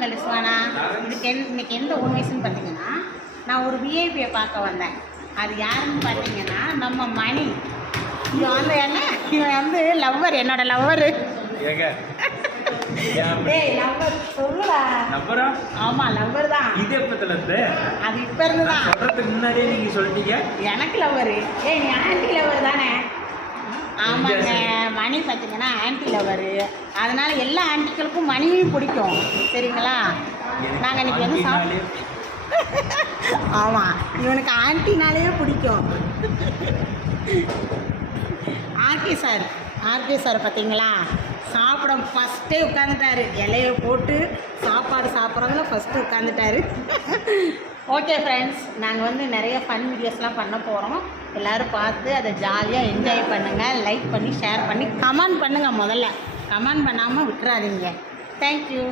வாங்க லிஸ்வானா. இன்னைக்கு எந்த உண்மைசுன்னு பார்த்தீங்கன்னா, நான் ஒரு விஐபியை பார்க்க வந்தேன். அது யாருன்னு பார்த்தீங்கன்னா நம்ம மணி. இவன் வந்து என்ன, இவன் வந்து லவ்வர், என்னோட லவ்வரு. லவ்வர் சொல்லுடா. லவ்வரா? ஆமா லவ்வர் தான். இது எப்பத்துல இருந்து? அது இப்ப இருந்து தான். சொல்றதுக்கு முன்னாடியே நீங்க சொல்லிட்டீங்க எனக்கு லவ்வரு. நீ ஆன்டி லவ்வர் தானே? ஆமாங்க, மணி பார்த்தீங்கன்னா ஆன்டி லவ்வரு. அதனால எல்லா ஆன்டிகளுக்கும் மணியும் பிடிக்கும், சரிங்களா? நாங்கள் இன்னைக்கு வந்து ஆமாம், இவனுக்கு ஆன்டினாலேயே பிடிக்கும். ஆர்கே சார் பார்த்தீங்களா, சாப்பிட ஃபஸ்ட்டே உட்காந்துட்டாரு. இலையை போட்டு சாப்பாடு சாப்பிட்றதுல ஃபஸ்ட்டு உட்காந்துட்டாரு. ஓகே ஃப்ரெண்ட்ஸ், நாங்கள் வந்து நிறைய ஃபன் வீடியோஸ்லாம் பண்ண போகிறோம். எல்லோரும் பார்த்து அதை ஜாலியாக என்ஜாய் பண்ணுங்கள். லைக் பண்ணி ஷேர் பண்ணி கமெண்ட் பண்ணுங்கள். முதல்ல கமெண்ட் பண்ணாமல் விட்டுறாதீங்க. தேங்க்யூ.